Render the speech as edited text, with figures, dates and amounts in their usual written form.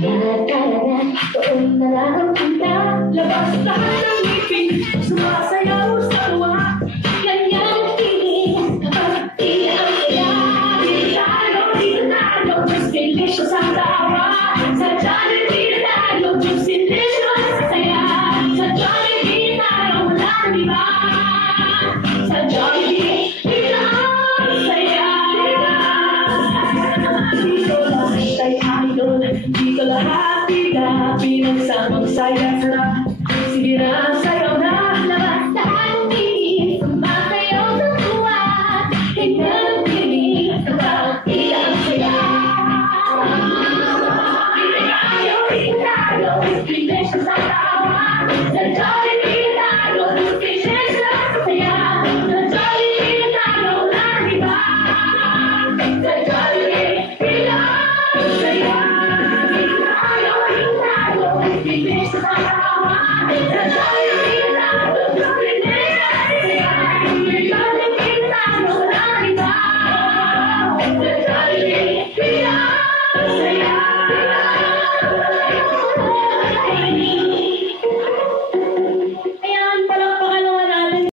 Kaya-kaya na, doon na lang kita. Labas lahat ng ngipin, sumasayaw sa tuwa. Ganyan ang feeling, kapag di ang saya. Dito tayo, just delicious ang tawa. Sa Jollibee tayo, just delicious ang saya. Sa Jollibee tayo, wala nang iba. Sa Jollibee, dito ang saya. Dito lahat ay idol, dito lahat kita pinagsamang saya. Sige na, sayaw na. Labas lahat ng ngipin, sumasayaw sa tuwa. Ganyan ang feeling, kapag di ang saya. Dito tayo, delicious ang tawa. Sa Jollibee tayo, delicious ang saya. Sa Jollibee tayo, wala nang iba. Sa Jollibee, dito ang saya. Dito tayo, delicious ang tawa. Sa Jollibee